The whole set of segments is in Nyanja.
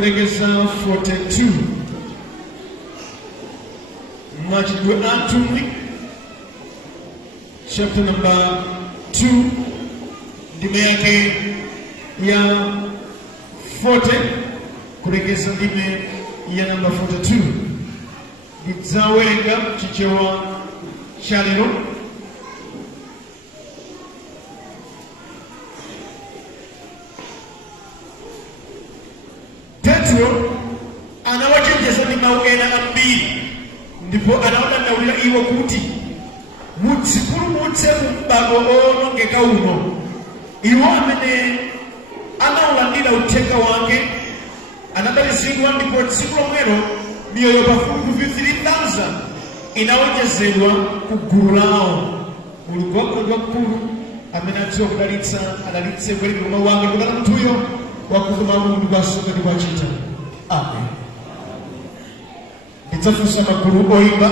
kulegeza 42 Majidwe Atumwi chapter number 2 ndime yake ya 40 kulegeza ndime ya number 42 ndidzawerenga chichewa chalero Petro anawachenjeza ndi mawu ena ambiri ndipo anawadandaulira iwo kuti mudzipulumutse m'bado owonongeka uno. Iwo amene anawulandira uthenga wake anabatizidwa ndipo tsiku lomwelo miyoyo pafupifupi 3,000 inawonjezedwa ku gulu lawo. Mulungu wakondwa mkulu amene adziwa kudalitsa adalitse kweli mawu wake kudala munthuyo wakuzuma Mulungu kwasunga ndi kwachita. Amen. Ndidzafunsa magulu oyimba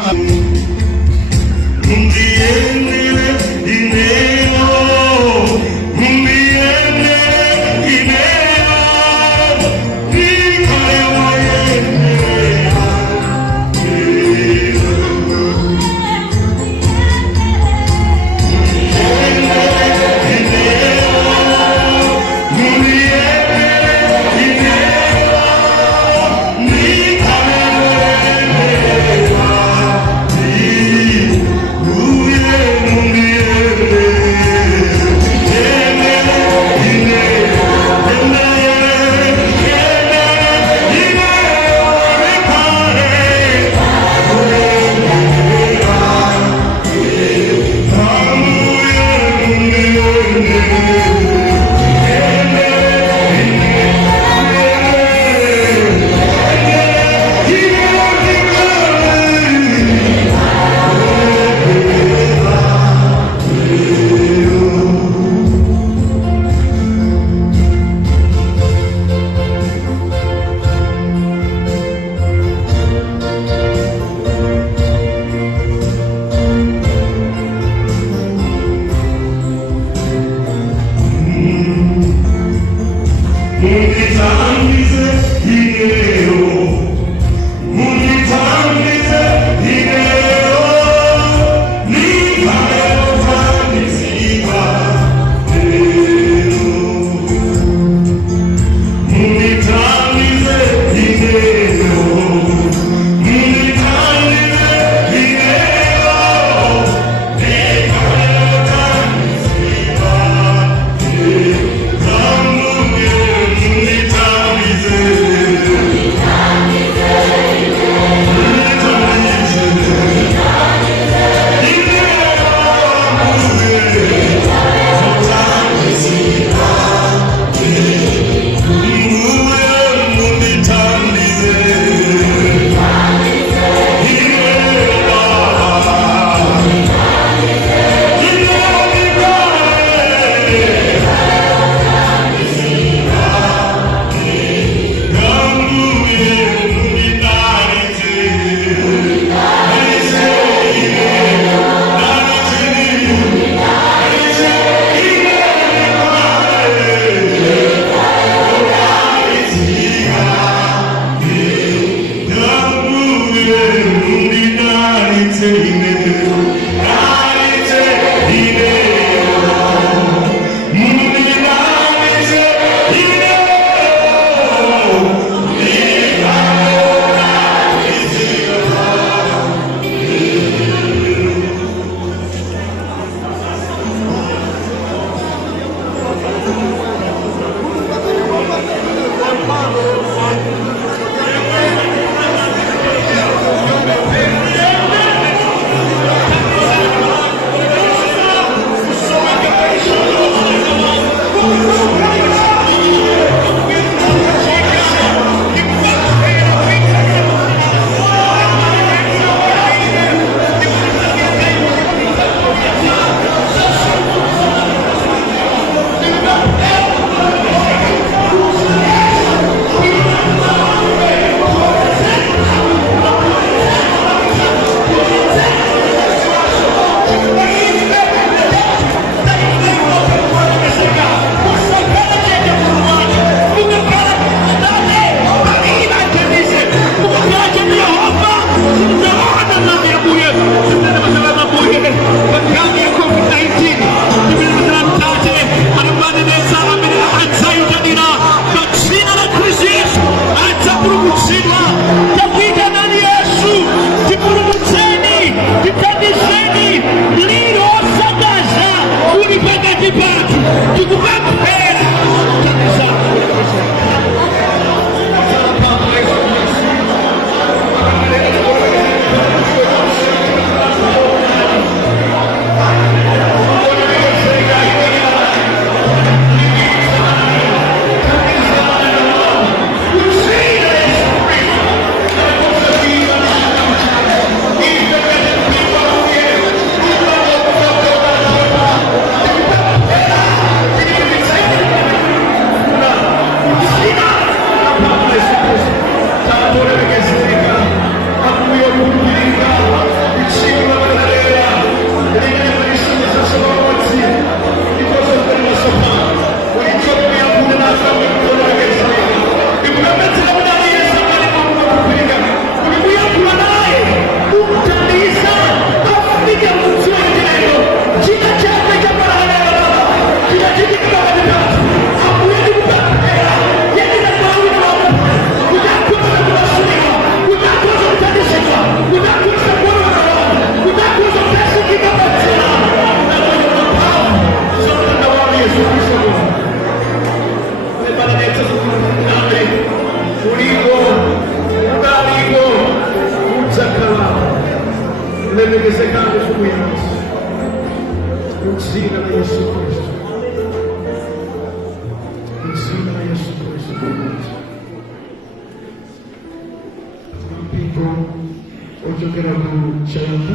kuchokera ku Chayambu.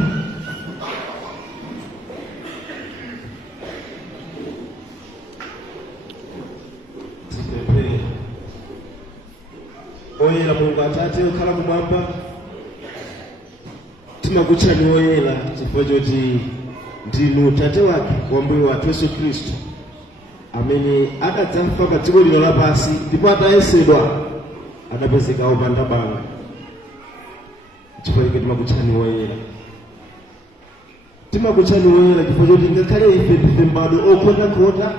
Oyera Mulungu Atate okhala kumwamba, timakutchani oyera chifukwa choti ndinu Tate wake wa Mbuye wathu Yesu Khristu, amene adadzafa pa dziko lino lapansi ndipo atayesedwa adapezeka opanda banga. Chifukwa chake timakutchani oyera. Timakutchani oyera chifukwa choti ngakhale ife ndife mbadwo okhotakhota,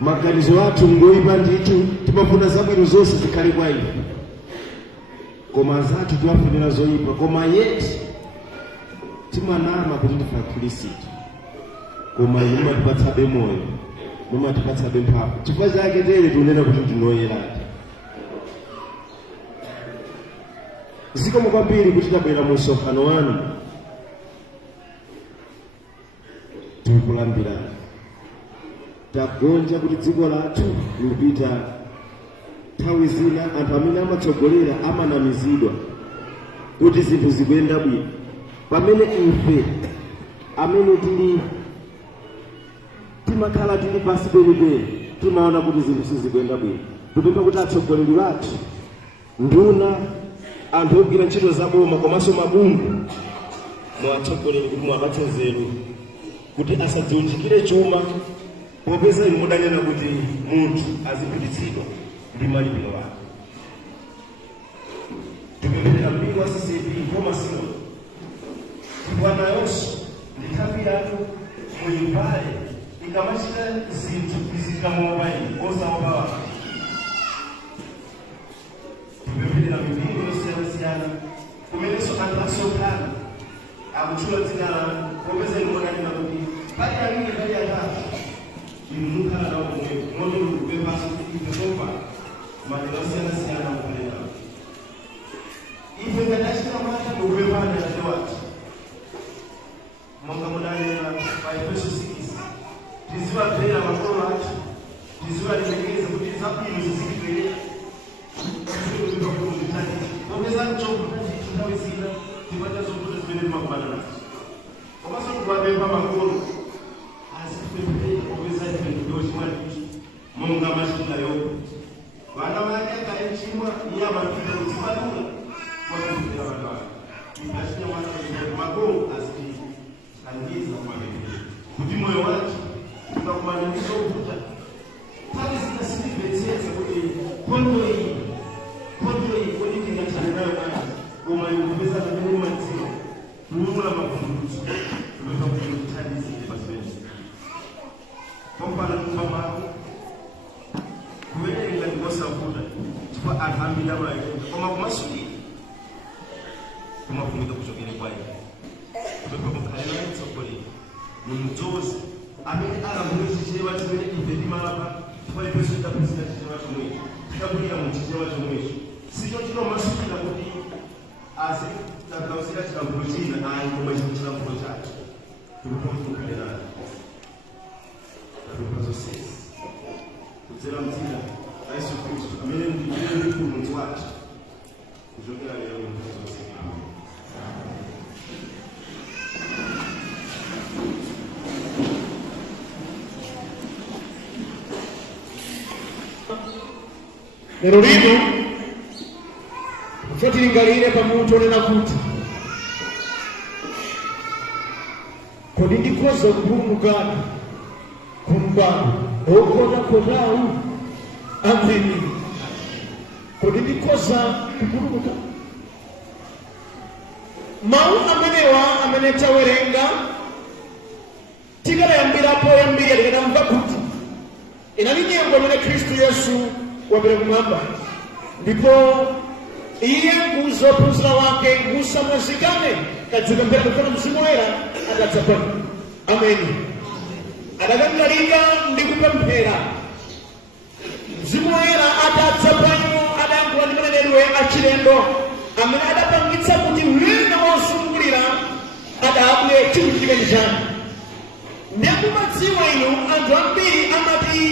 maganizo athu ngoyipa ndithu, timafuna zabwino zonse zikhale kwa ife, koma zathu tiwafunira zoyipa, koma yeti timanama kuti ndife Akhristu, koma inu mumatipatsabe moyo, mumatipatsabe mphamvu. Chifukwa chake tere tikunena kuti ndinoyeradi. Zikomo kwambiri kuti tabwera mu msonkhano wanu, tikukulambirani. Tagonja kuti dziko lathu likupita nthawi zina anthu amene amatsogolera amanamizidwa kuti zinthu zikuyenda bwino, pamene ife amene timakhala tili pansi penipeni timaona kuti zinthu sizikuyenda bwino. Tipempha kuti atsogoleri athu, nduna, anthu ogwira ntchito zaboma komanso mabungwe, muwatsogolere kuti muwapatse nzeru kuti asadziunjikire chuma, popeza inu mudanena kuti munthu azipititsidwa ndi malipiro ake. Tipempherera mpingo wa CCP Nkoma Sinodi kuti anayonso ndi nthawi yanu muyimbale ikamachita zinthu zikamuopa inu osaopa wanu. Tipempherera mipingo yosiyanasiyana kumenenso anthu asonkhana akutchula dzina lanu, popeza inu mudanena kuti pali awiri pali atatu inu mukhala nawo momwe moto lukupepaso kuti ife topa madera osiyana-siyana mukulera. Ife ngati achita mata mukupepana Atate wathu, monga mudanena pa Efeso 6, tiziwamvera makolo athu, tiziwalemekeza kuti zabwino zizikitwere popeza nchokuta ndithu nthawi zina tipata zokuta zimene timakumana nazo, komanso kuwapempha makolo azikupempherera popeza ife ndiochimwalichi monga machitira Yobu. Vana vake akaechimwa iye amapinda kudzibalula kwakupempherera vana vake. Ife achinyamata makolo azitilangiza kumapemphero kuti moyo wacho ukakumana ndi zovuta, nthawi zina sitimvetsetsa kuti nkhondo iyi kodi tingathana nayo bwanji, koma inu popeza pamene mumadziwa kuulula mavumbulutso kupempha kuti mutithandizire pa zimenezi. Kompana kupambana kuverenga ndikosavuta chifukwa anthu ambiri amayerenga, koma kumasulira kumafunika kuchokera kwa inu. Kupempha mukhale naye mtsogoleri mumudzozi amene alamulira chichewa chimene ife timalapa, chifukwa ifenso tidapezera chichewa chomwecho, tikakulira mu chichewa chomwecho. Sicho chinomasulira kuti azitagauzira chilamulo china, ayi, koma icho chilamulo chacho. Kupempha kuti mukhale naye. Kupempha zonsezi kudzera mdzina la Yesu Khristu amene ndi mpulumutsi wathu kuchokera lero nthawi zonse. Lero lino tilingalire pa munthu onena kuti kodi ndikhoza kupulumukadi ku m'bado okhotakhotawu? Ameni. Kodi ndikhoza kupulumuka? Mawu amenewa amene tawerenga tikalayambirapo yambiri tikanamva kuti inali nyengo imene Khristu Yesu wabwera kumwamba, ndipo iye nguzo ophunzira wake ngusamwazikane kadzuka mbera kufuna Mzimu Woyera adadza pano. Ameni. Adakangalika ndi kupemphera, Mzimu Woyera adadza pano, adayankhula ndi mneneri achilendo amene adapangitsa kuti wina wozungulira adabwe chinthu chimene chanu. Ndiye mumadziwa inu anthu ambiri amati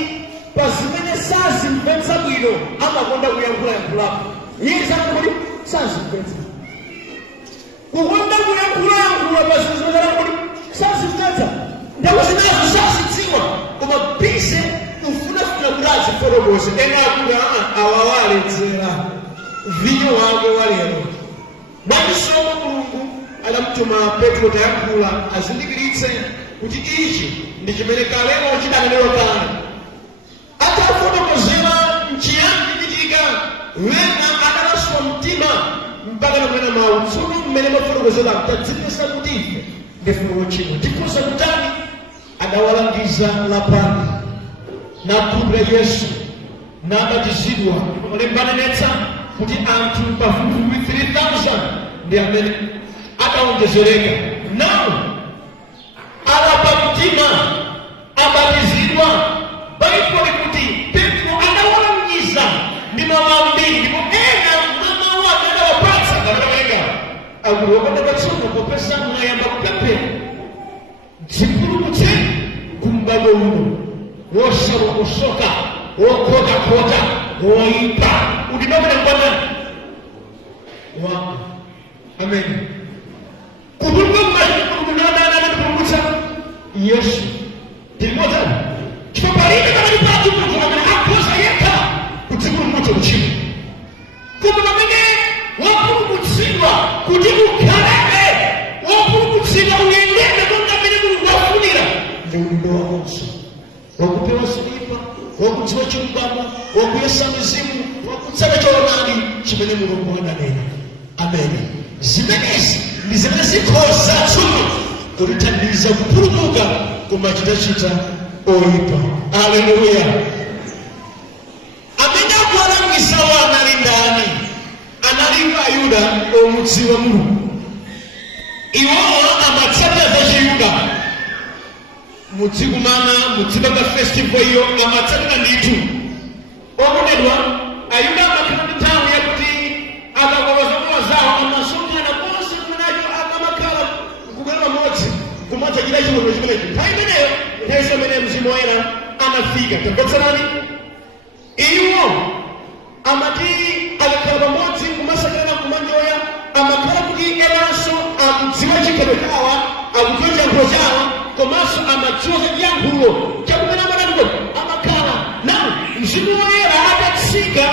pa zimene sazimvetsa bwino amakonda kuyankhulapo. Iye zakuti sazimvetsa. kukonda kuyankhula pasizozala kuti sazimvetsa ndawo zinazo sazidziwa koma bise ufunafuna kuti azifotokoze ena akuti awawaledzera vinyo wake walero mwachisomo Mulungu adamutuma Petro tayankhula azindikiritse kuti ichi ndi chimene kalero chidanenero kale atafotokozera nchiyambi chitika wena adalasa mtima mpaka nakunena mawu tsono mmene mafotokozera tadzipesa kuti ife ndife ochimwa tikhoza kutani adawalangiza lapani nakhulupirira Yesu nabatizidwa olembanenetsa kuti anthu pafupifupi 3,000 ndi amene adaonjezereka nawo alapa mtima abatizidwa. Baibulo likuti Petro adawalangiza ndi mawu ambiri ndipo ena mwa mawu adawapatsa adawalenga akuti wakadapatsona popeza munayamba kupemphera dzipulumutse kumbado uno wosawokosoka wokotakota woipa udimabona mbwana wa amen kupulumutsa Yesu tilimoza chipapalika kanalipatu mtu amene akhoza yekha kudzipulumutsa uchimo koma pamene wapulumutsidwa kuti ukhalebe wapulumutsidwa uyendeke konga pene Mulungu wafunira ndi udindo wakonso wakupewa silipa wakudziwa chilungamo wakuyesa mizimu wakutsata choonadi chimene Mulungu adanena. Amen. Zimenezi ndi zimene zikhoza tsono kutithandiza kupulumuka kumachitachita oyipa. Haleluya. Amene akuwalangizawo anali ndani? Anali Ayuda omudziwa Mulungu. Iwowo amatsata za Chiyuda mudzikumana mudzipanga festival iyo amatsatira ndithu okondedwa. Ayuda amakhala ndi nthawi yakuti akakoza zawo amasonkhana konse kumenacho akamakhala kubwera pamodzi kumadzachita chimwemwe chimenecho. Nthawi imeneyo nthawi imene Mzimu Woyera anafika. Tamvetserani, iwo amati akakhala pamodzi kumasakirana kumanjoya amakhala kuti enanso akudziwa chikhalidwe chawo akudziwa chiyankhulo chawo komanso amadziwa chiyankhulo chakumene amadakula amakhala nawo. Mzimu Woyera atatsika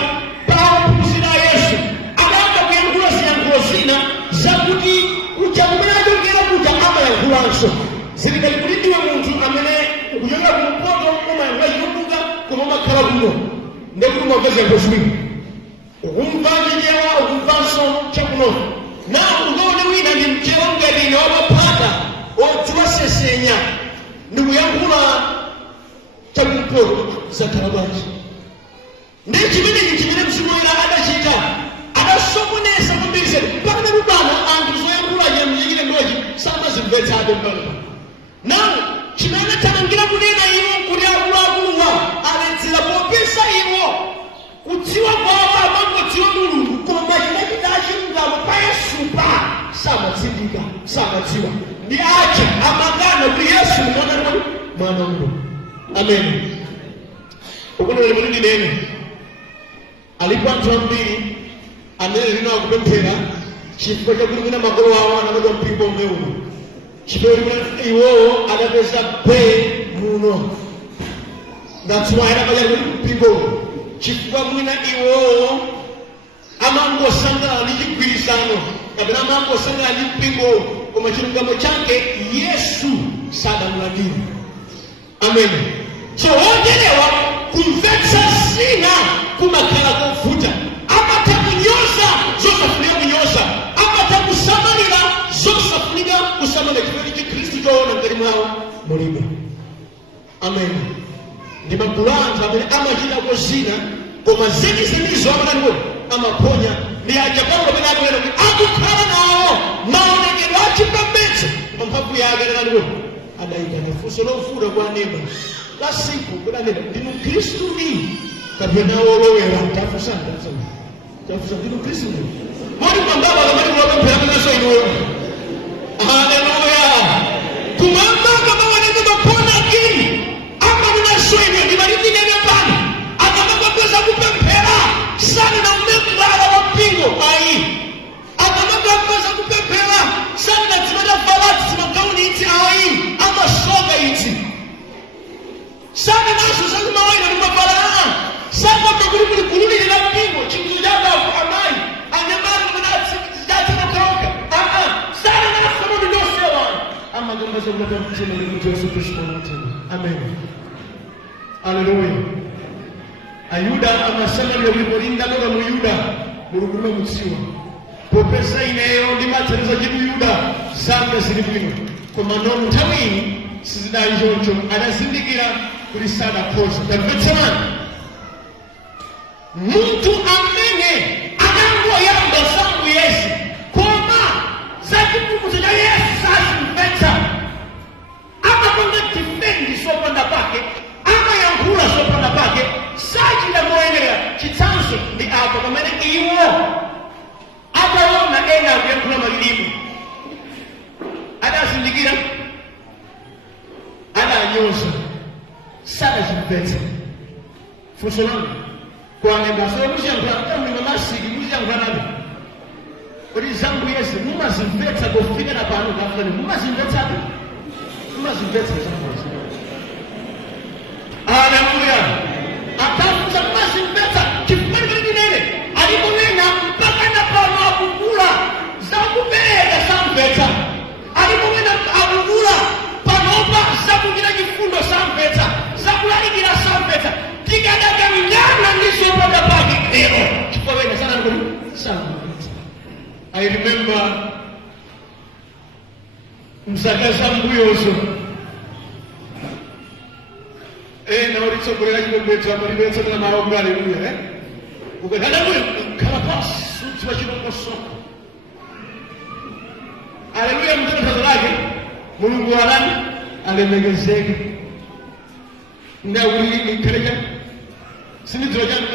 pa ophunzira a Yesu adayamba kuyankhula ziyankhulo zina zakuti kuja kumene achokera kuja amayankhulanso. Zilikali kuti ndiwe munthu amene ukuchokera kumpoto umayankhula chikubuka koma umakhala kuno ndekuti umamva ziyankhulo ziwiri ukumva chenjewa ukumvanso chakunono. Nawo ukaone wina ndi mchewa mgadini wamaphata odziwa sesenya ndi kuyankhula chakumpoto zakhala bwanji. Ndi chimenechi chimene Mzimu Woyera adachita adasokoneza kwambiri zedi mpaka nakubana anthu zoyankhula nyamuyikire ndochi samazimvetsabe mpaka nawo chimene tamangira kunena iwo kuti akuluakuluwa aledzera popeza iwo kudziwa kwawo amangodziwa Mulungu koma chinachita chilungamo pa Yesupa samatsindika samadziwa ndi aja amakana kuti Yesu ni mwana wa Mulungu. Amen. Ukondedwa kuti ndinene alipo anthu ambiri amene lino akupemphera chifukwa chakuti mwina makolo awo anabadwa mpingo omwe uno chifukwa kuti iwowo adapeza bwee muno. That's why adapeza kuti mpingo uno chifukwa mwina iwowo amangosangalala ndi chigwirizano kapena amangosangalala ndi mpingo koma chilungamo chake Yesu sadamulandira. Amen. So wongerewa kumvetsa zina kumakhala kovuta. Amata kunyoza zosafunika kunyoza, amata kusamalira zosafunika kusamalira chifukwa Khristu choona ngati mwawo mulibe. Amen. Ndi magulu anthu amene amachitako zina koma zenizenizo amakaniwo amaponya ndi aja Paulo amene akunena kuti akukhala nawo maonekedwe achipembedzo pa mphamvu yake ananiwo adayika funso lofuta kwa Aneba la siku kuti Aneba ndinu Khristu kapena wolowera. Tafusana ndinu Khristu modi kwambaba kamati kulopemphera kunaso inuyo. Haleluya. Kumamba kama wanenge mapona akini ama kunaso inuyo ndimalitinene pani akamakakweza kupemphera sana na mmembala wa mpingo ayi akamakakweza kupemphera so much to me to Yesu Kristo mtenda. Amen. Hallelujah. Ayuda amasema lyo bibolinda lolo mu Yuda muluguma mutsiwa. Popesa ineyo ndimatiriza jibu Yuda sanga zili bwino. Koma no ntawini sizidaijonjo anazindikira kuli sada kozo. Tabetsana. Muntu amene akango yamba sangu Yesu. Koma zakipumu za Yesu sasa mbeta. Ama konga defendi sopanda pake. Ama yankula sopanda pake. Saji la moenea chitanso ni apa pamene iwo. Aba ona ena yankula magilimu. Ada sindikira. Ada nyosa. Sada jimbeta. Fusolani. Kwa nenda so mujangwa kama ni masigi mujangwa nabi. Ori zangu Yesu mumazimvetsa kufika na pano kafani mumazimvetsa zangu. Hallelujah. Atafuza mumazimvetsa kifani nene aliponena mpaka na pano akukula zangu bega samvetsa aliponena akukula panopa zangu kila kifundo samvetsa zangu lalikira samvetsa tikadaga mnyana ndiso panda pake leo chipowena sana ngoni sangu. I remember msakaza mbuyoso na ulicho kulea jibo mbetu amari betu na maombi. Haleluya. Ukakana mwe kama pasi suti wa jibo mosoko. Haleluya. Mtana tazalake Mungu alani alemegezeke na uli nikereja sini zojani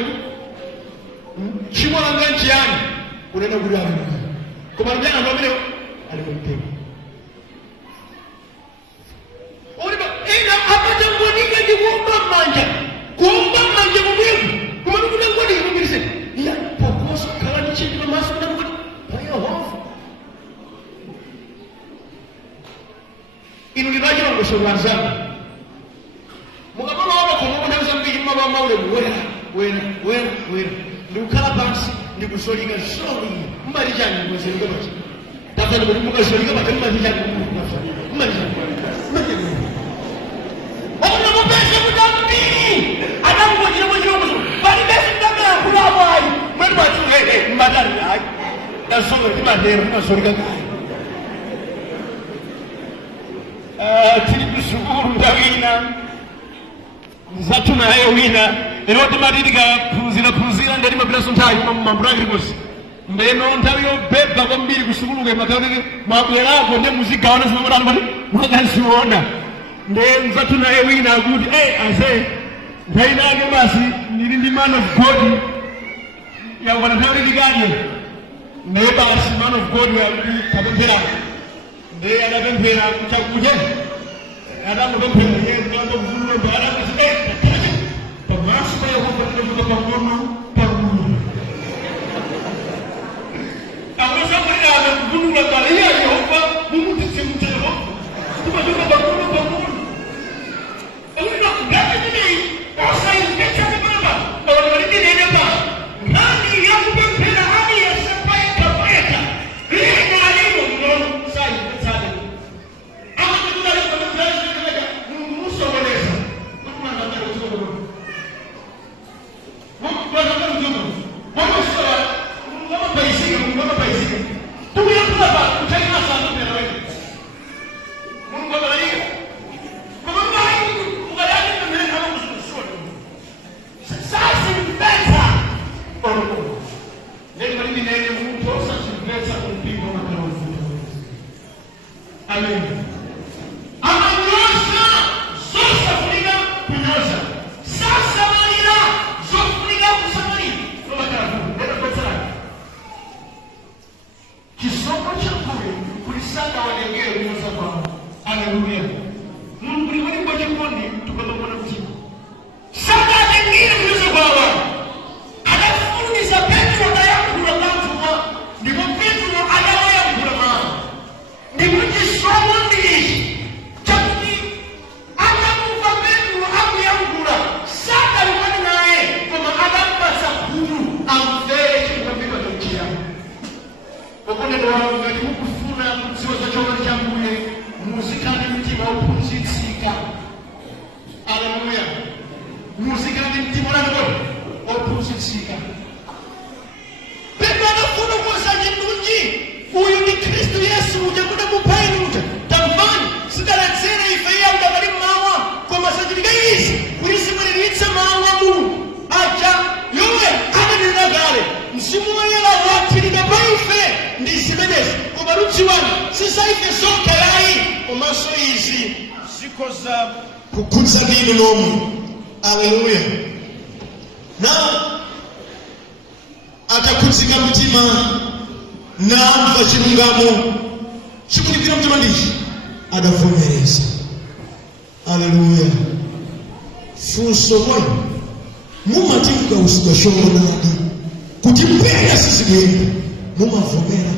chimo langa nchiani unena guri haleluya. Kuma mjana ndo mwenye alimtema. Oliba ina apata ngoninga di kuomba manja mwenyewe. Kuma kuna ngoni kumirise. Ya pokoso kala ni chini na maso na ngoni. Hayo hofu. Inu libaji wangu shogwanzana. Mugaba waba kumogo na uzambi mama maule wena. Ndukala pansi ndikusolika soli. Marijani mwezelika bachi. Tafadhali mwenye solika bachi marijani marijani. Ona mopesa mudambi. Adamu mwenye bali besi ndamya kula mwai. Mwenye bachi madari ai. Na solo ni madero na solika kai. Tili kushukuru ndawina. Zatuna hayo wina. Erote madidika punzira ndeli mabila sontai mambragri mosi. Mbeno ntayo beba kwa mbili kushukuru kwa matawili mabwela kwa nde muzika wana sima mwana mbali mwaka siwona nde mzatu na ewi na good ase ndaina ake basi nilindi man of God ya wanatawili gani nde basi man of God ya kabempera nde anabempera kuchakuje adamu bempera ye ngambo mzulu wa baada kasi kwa masu ya huko kwa ngoma Aweza kuenda mgunu na baria Yehova Mungu tisimte Yehova tumajuka bakunu awina ngati nini osai ngecha kubaba awalidi nene ba nani yangu bempera hadi ya sepai kapeta ile alimu mnono sai tsale ama kudala kwa mlaji kaja muso boneza mama nataka kuzogo Mungu bwana kuzogo Mungu sawa Mungu paisika tu yang berapa? Cari masalah tu berapa? Mungu berani. Mungu berani. Mungu berani mengenai kamu musuh. Saya simpesa. Jadi mari kita ini Mungu saya simpesa untuk makanan. Amin. Amanyosa, sosa kuliga kunyosa. Sasa malira, sosa kuliga kusamari. Makanan. Ada pecahan. Kisomo cha kule kulisaka walengeo kuanza kwa haleluya. Mungu ni kwa jikoni tukapona mzima. Sasa nyingine kuanza kwa wa. Anafundisha Petro na Yakobo kwa mfano. Ndipo Petro anaoya kwa ndipo kisomo ndishi. Chakuni atamuva Petro hapo yangura. Sasa alikuwa naye kama adampa sakuru amfere kwa vitu vya Okone ndo wangu kufuna msiwa za choma cha mbule muzikani kutsika. Petro anafuna kuoza chindunji uyu ni Kristu Yesu uja kuda kupaini uja tamvani sidaletsera ife iya udakali mawa kwa masajilika izi kuisi mwelilitsa mawa Mungu aja yowe akanena kale msimu wayela watilika pa ife ndisimenezi kubaruchi wani sisa ife soka lai omaso izi zikoza kukunza dini nomu. Haleluya. Na atakutsika mtima na amva chilungamo chikulikira mtima ndichi adavomereza. Haleluya. Funso moyo mumatimka usikashongonadi kuti mpenya sisi kwenda mumavomera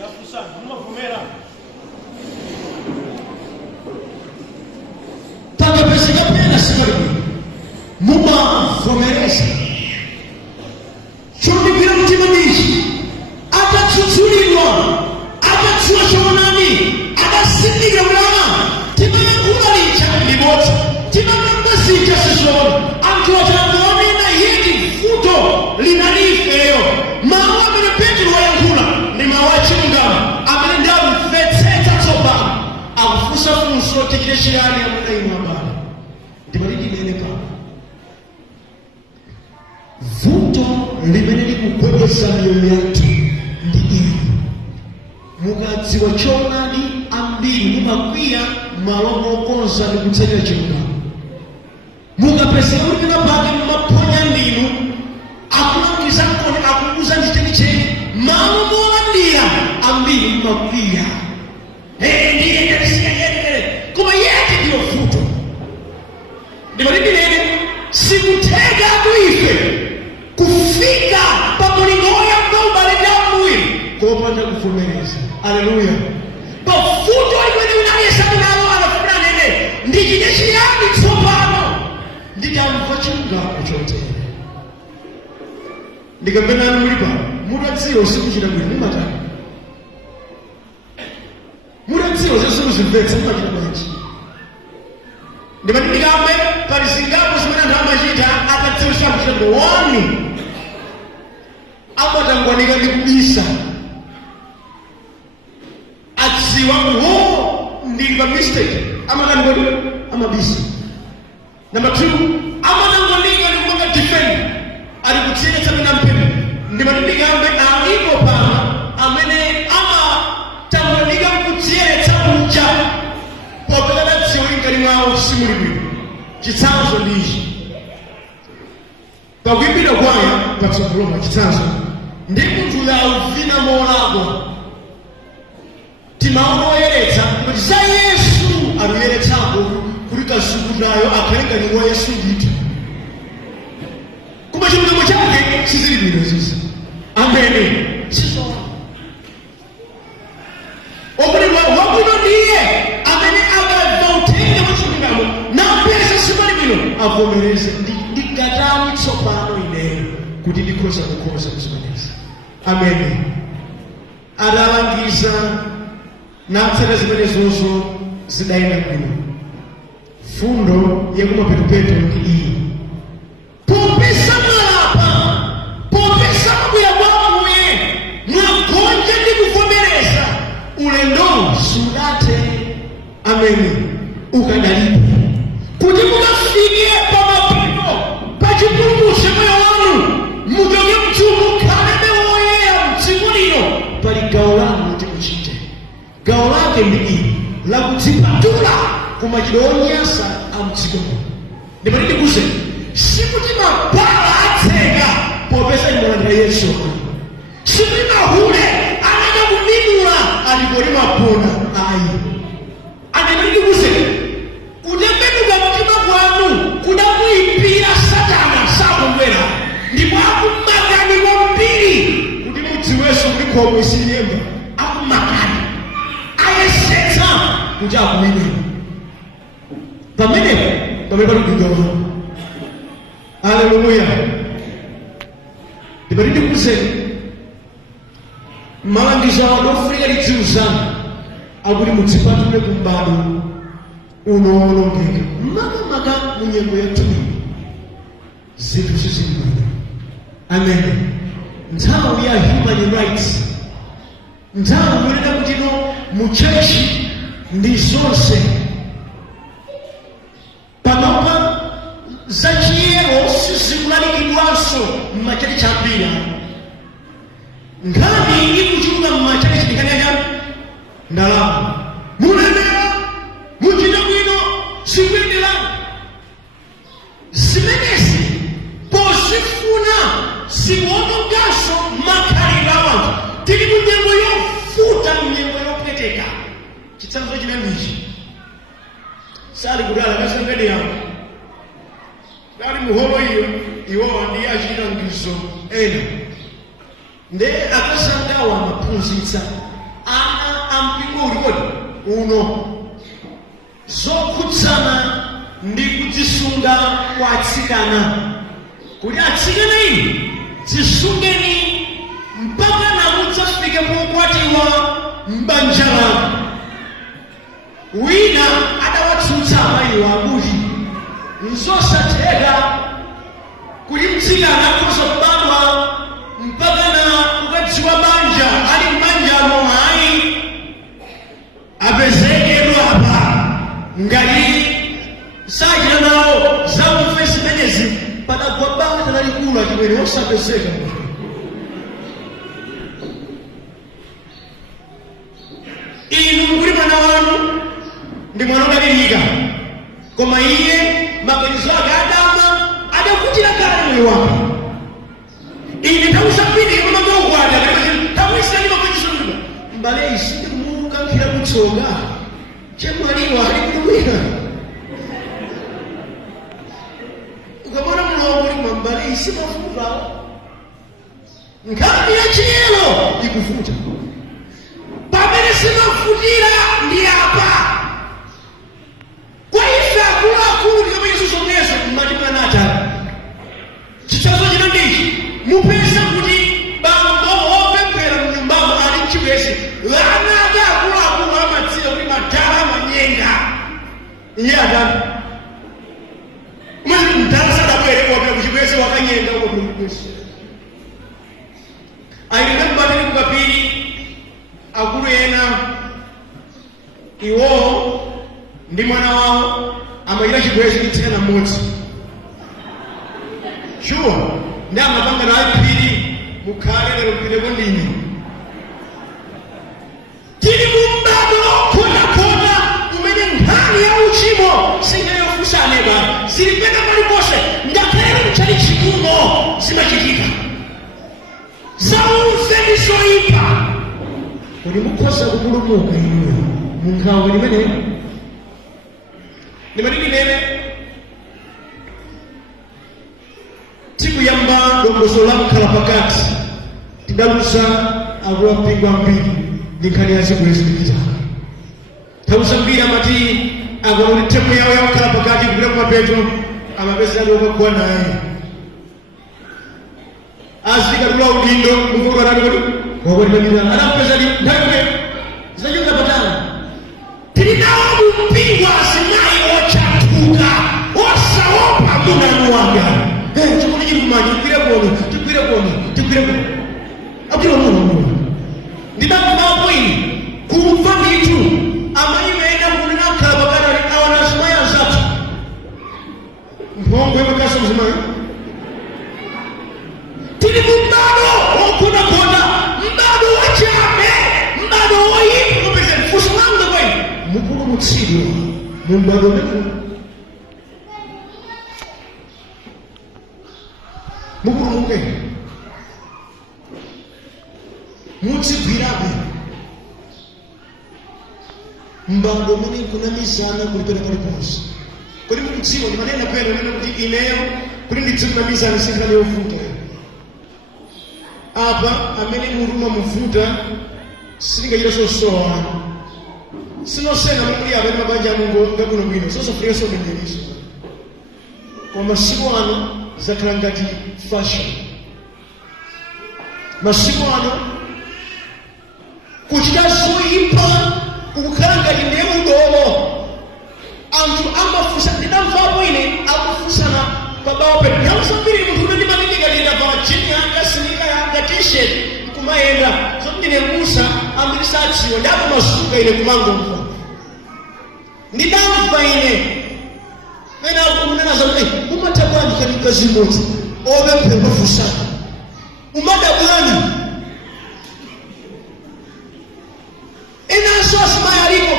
yafusana mumavomera takapeseka pena sikali mumavomereza chondikira mtima ndichi atatsutsulidwa atatsuwa chonani atasindika ulama timayankhulalicha ndibodza timamambasija sisona anthu atangonena yeti vuto linalifeyo mawu amene Petro wayankhula ndi mawu achilungamo amene ndamvetsetsa tsopano akufunsa funso tichite chiyani amene inu abale ndimalidinene pano vuto limene likugwedeza miyoyo yathu ndi ili mukadziwa choonadi ambiri mumakwiya malo mokonza ndi kutsatira chilungamo mukapezeka kuti pinapake mumaphonya ndinu akulangiza mkoni akukuza ndichenicheni malo molandira ambiri mumakwiya ndiye ndalisiyayelele koma yeti ndiyo vuto ndimalidinene sikutheka kuife kufika pamulingoya mbaubale ndambuye kopanda kuvomereza. Haleluya. Pafuto imene unayesana nalo anafuna nene ndichite chiyani tsopano nditamva chilungamo chotere ndikamvena muli pano mudadziwa sikuchita bwino mumatani mudadziwa zesikuzimvetsa mumachita bwanji ndimati ndikamve pali zingapo zimene anthu amachita atadziwa sakuchita bwino wani amatangwanika ndi kubisa adziwa ndili pa mistake amatangwanika amabisa. Number 2, amatangwanika ndi kupanga defend ali kutsiretsa mina mphepo ndimati ndikamve alipo pano amene amatangwanika kutsiretsa uja popeza dziwa linkali mwawo simuli bwino. Chitsanzo ndichi pakuimbira kwaya patsogoloma chitsanzo ndi munthu yauvina molakwa timaona oyeretsa kuti za Yesu aluyeretsako kuti kazukutayo akhalengani wa Yesu ndithu koma chilungamo chake sizili bwino zizi. Amene sizoona okulidwa wakuno ndiye amene akabva uthenga wa chilungamo napeza simali bwino avomereze ndigatani tsopano ineyo kuti ndikhoza kukhoza kuzimeneza. Amene adalangiza natsata zimenezozo zidayenda bwino. Fundo yakumapetupetu ndi iyi popeza mwalapa popeza mabwera kwa Ambuye mwagonja ndi kuvomereza ulendo sudate. Amene ukadalipo kuti mukafike pamapeto pachipulumutso moyo wanu muchoke mchumu khalebe woyera mdziko lino pali gawo lanu kuti muchite. Gawo lake ndi ili lakudzipatula kumachidwe onyasa a mdziko muno. Ndimati ndikuze sikuti mabala atseka popeza imulandira Yesu sikuti mahule anaka kumidula alikoli mapona ayi. Ndimati ndikuze kutembenuka mtima kwanu kudamuimbira Satana sakondwera ndipo akumakani kwambiri kuti mudziwenso kuti khomwe sinyemba akumakani ayesetsa kuti akumene pamenepo pamene pali kugawana. Haleluya. Ndimati ndikuzeni malangizo adofunika lidziwuzani akuti mudzipatule kumbado unowonongeka makamaka munyengo yathu zinthu zizimuna. Amen. Nthawi ya human rights, nthawi yonena kuti no muchechi ndi zonse pamapa zachiyero sizikulalikidwanso m'machechi ambiri. Nkhani ikuchuluka m'machechi ndikanyanya ndalama, mulemera muchita bwino zikuyenderana. Zimenezi pozifuna ziwononganso makhalidwe a wanthu. Tili mu nyengo yofuta, nyengo yopweteka. Chitsanzo china ndichi sali kudala kasembeni yawo kali muholo iyo iwowa ndiye achita ngizo ena nde akasangawa amaphunzitsa ana ampingo ulikodi uno zokhudzana ndi kudzisunga kwa atsikana, kuti atsikana inu dzisungeni mpaka namudzafike pokwatiwa m'banja lanu. Wina adawatsutsa amayiwa akuti nzosatheka kuti mtsikana akhoza kubadwa mpaka na kukadziwa banja ali m'banjamo, ayi apezekedwa apa ngati sachita nawo zakufe zimenezi padagwa banja lalikulu achimwene osapezeka. Inu mukuli mwana wanu ndi mwana wodalirika, koma iye maganizo ake adama adakutira kale moyo wake. Ine nthawi zambiri imamanga ukwati tawisani maganizo mbale isindi kumukankhira kutsoka chemwaliwa ali kulumira. Ukamona mulongo uli mbale isi mafuta nkhani ya chiyero ikuvuta. Pamene sinofutira ndi apa kwa ife akuluakulu ndi kama Yesu zongezo mmatimanacha. Chitsanzo china ndichi mupeza kuti bambo wopemphera mnyumbamo ali mchibwezi ana ake akuluakulu amadziwa kuti madala amanyenga iye adani umati mdala sadabwere wapera kuchibwezi wakanyenga uko kuchibwezi. Ayinga mbatini kukapiri akulu ena iwo ndi mwana wawo amayira chibwezi kutsena mmodzi. Sure, ndi amapanga naye phiri mukhale lero mpileko ndine. Tili mumbado khona umene nkhani ya uchimo singayofusaneba zilipena paliponse ngakhale mchali chikumo zimachitika zauze ndi zoyipa. Kodi mukhoza kupulumuka inuyo munkhawa limene limaninene tikuyamba dongoso la mkhala pakati tidalusa akuwapingwa mbiri ndi nkhani ya zibwezi ndikitaka. Nthawi zambiri amati akuona kuti temu yawo ya mkhala pakati kupita kumapeto amapeza adi okagwa naye azikatula udindo mukulu anati kuti wakwatimamirana anampeza di nthawi zinachonga patala. Tili nawo mumpingwa asimayi ochatuka osaopa munanu wanga chikuti chikumanyi tigwire kono akira muno ndidakumapo ini kumva ndithu amayi ena kunena mkhala pakati awana asimayi azathu mphongo imakaso mzimayi. Tili mumbado wokhona mbado wachabe mbado woyipa kupeza mfuso wanga kwenu mupulumutsidwa mumbado umene mupulumuke mudzigwirabe mbado umene kunamizana kulipena paliponse. Kodi mukudziwa ndimanena kwenu nena kuti ineyo kuti ndidzikunamizana sinkhani yovuta apa amene muruma muvuta silingachita sosowa sinosena mukuli apa mabanja amungu ngakuno bwino sosofika somenyeriso kwa masiku ano zakhala ngati fashion. Masiku ano kuchita zoyipa kukhala ngati ndiye udolo. Anthu amafusa ndinamvapo ine akufusana pabawo petu yamusambiri muntu kuti ndimalindikalira pa chini yanga sinika yanga t-shirt kumayenda zoti ndine Musa ambiri sadziwa ndakumasuka ine kumangomva ndidamva ine pena kunena zoti umatabwani kati mkazi mmodzi opempha fusana umadabwani inaso asimaya aliko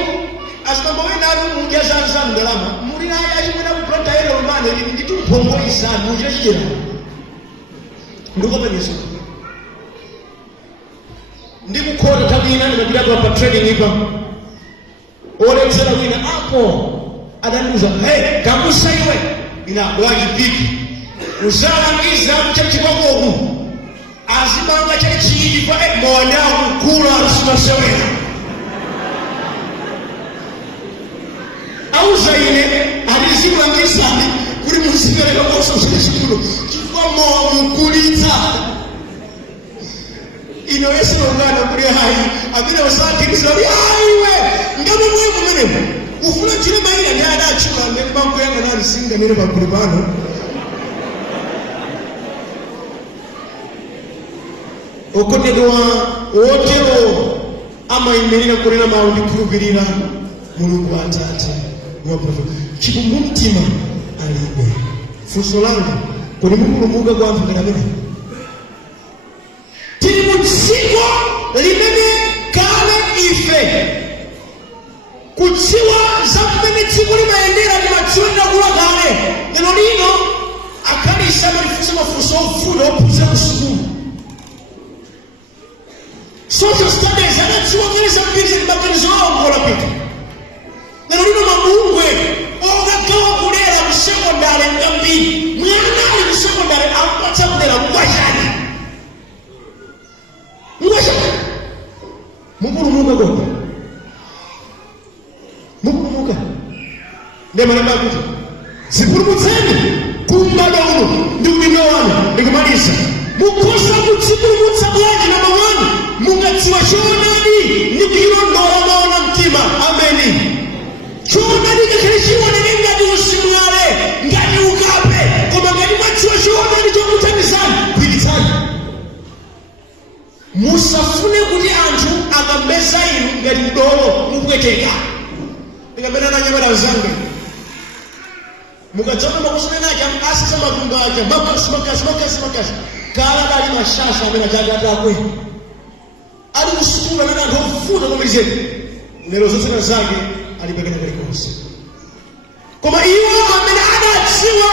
asimambo wena ari muja zanzanu ndalama muri naye achimwena kuplanta ero umane lini nditumpongolisa muje chijera ndikopenyesa ndikukhota tabwina ndimapitako pa training ipa olekisana wina apo adanduza kamusa iwe ina bwaji bigi uzalangiza mchachikwakoku azimanga chachiipa mwanangu kula arusimasewera auza ine alizimlangisani kuri musipereka kosa usachikulo chifukwa mowa mukulitsa ino yesu ongana kuri hayi amina usakikisari aiwe ngame mwe kumenemo ufuna chile maila ndi adachula nembango yanga nalisinga nile pakulipano okondedwa wotero amayimirira kurera mawu ndikhulupirira mulungu atate chikumu mtima alibe funso langa kodi mupulumuka kwa anthu amene tili mu dziko limene kale ife kudziwa za kumene dziko limayendera ndimadziwirira kuwa kale lero lino akhalisa amalifunsa mafunso ofuna ophunzira ku sukulu social studies anadziwa kale zambiri zili maganizo awo ngolapita lero lino mabungwe okagawa kulera ku sekondari ngambiri mwana ali ku sekondari akupatsa kulera mkwachani mupulumuka kodi mupulumuka ndemana kuti zipulumutseni kumbada uno ndi udindo wanu ndikumaliza mukhoza kudzipulumutsa bwanji na mawani mungadziwa choonadi ndi kuyilondola maona mtima ameni choonadi ngakhale chionene ngati usimwale ngati ukape koma ngati mwadziwa choonadi chokuthandizani gwiritsani musafune kuti anthu akambeza inu ngati mdolo mupweteka ndikapena nanyamala zange mukadzana makusonenaja asisa matumba aja makasi kala dali mashasha amene ajagadakwe ali kusukula nana anthu ofuna komalizeni lero zosena zake alipekena kalikonse koma iwo amene adadziwa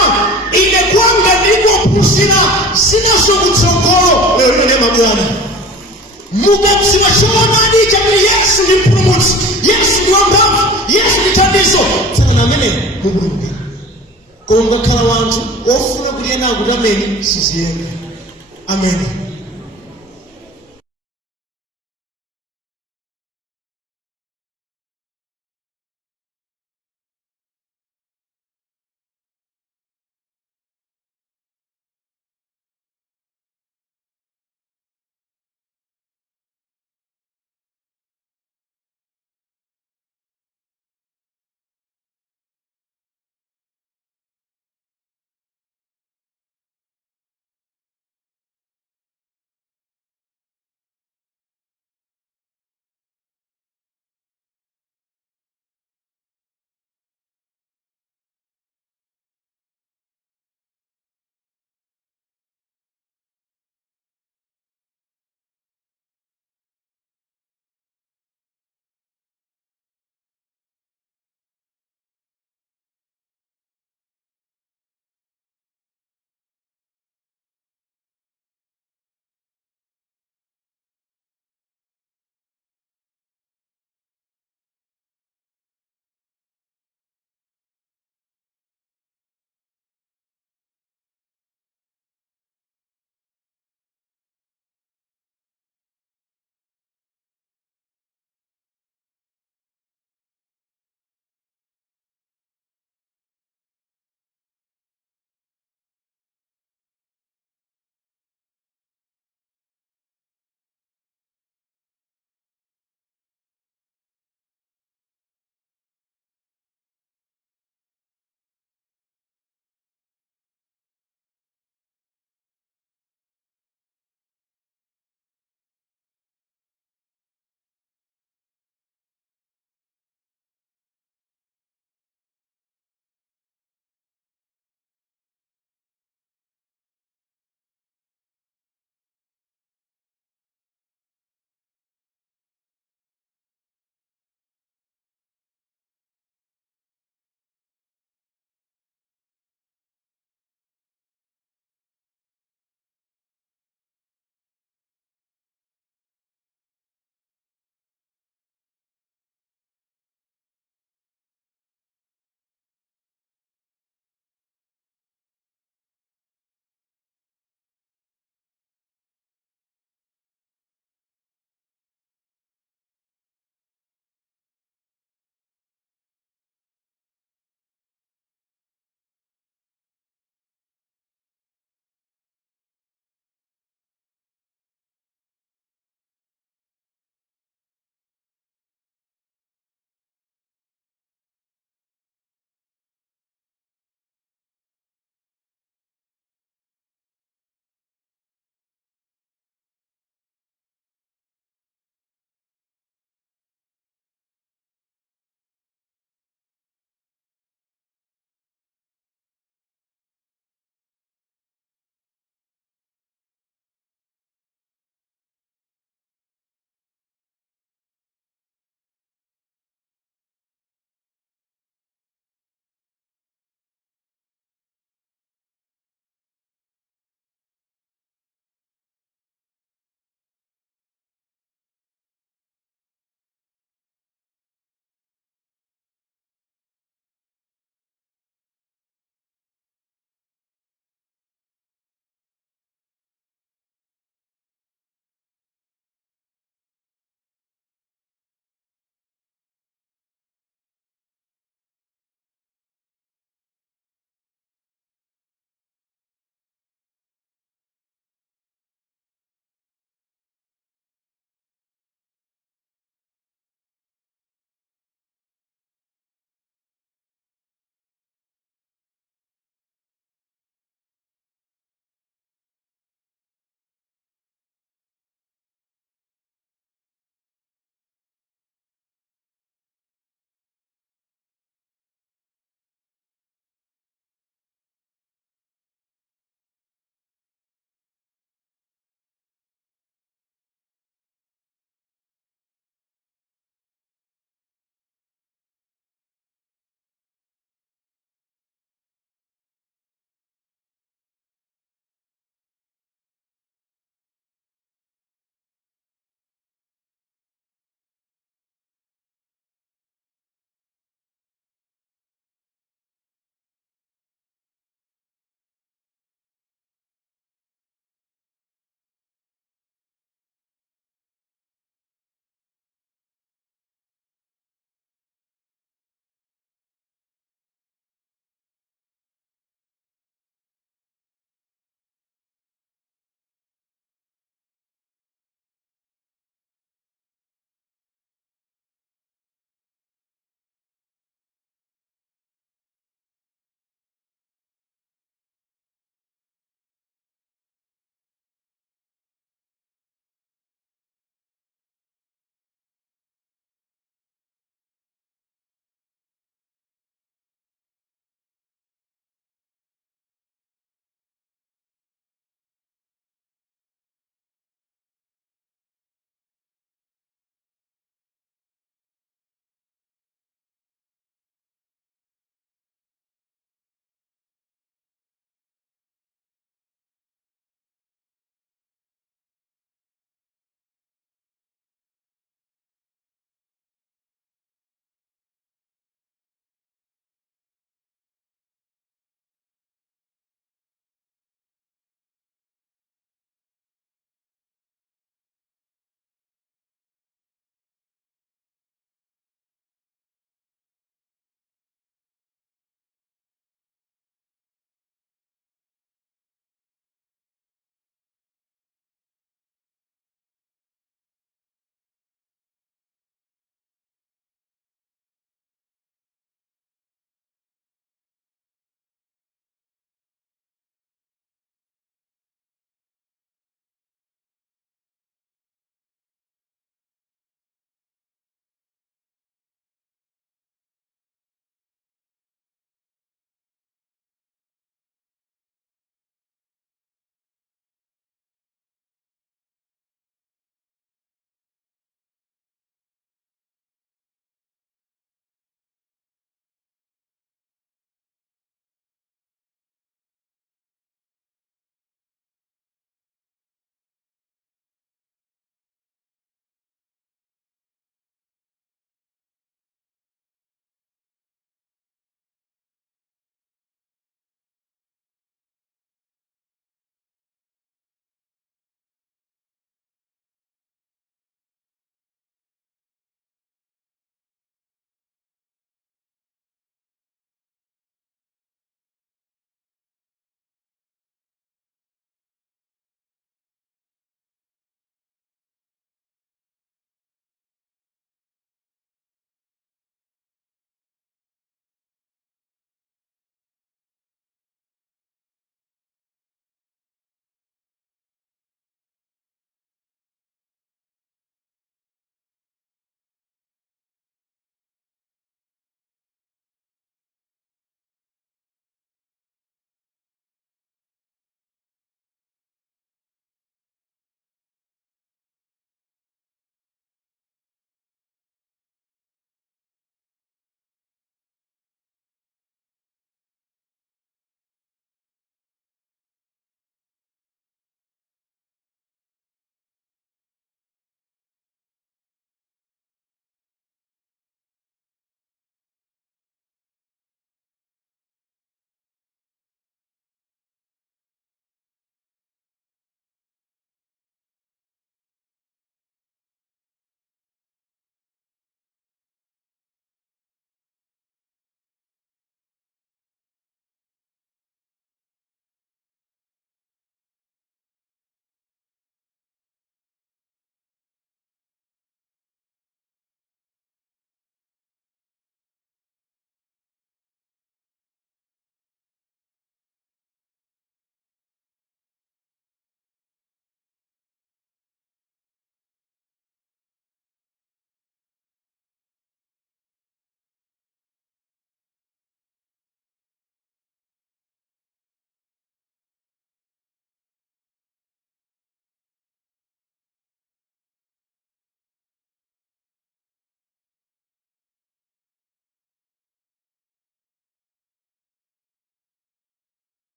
ine kwanga ndikophunzira sinaso kutsogolo lero ine mabwana mukadziwa choonadi chakuti yesu ndi mpulumutsi yesu ndi wamphamvu yesu ndi thandizo tsana amene mupulumuka koma ngakhala wanthu ofuna kuti ena akuti ameni siziyenda ameni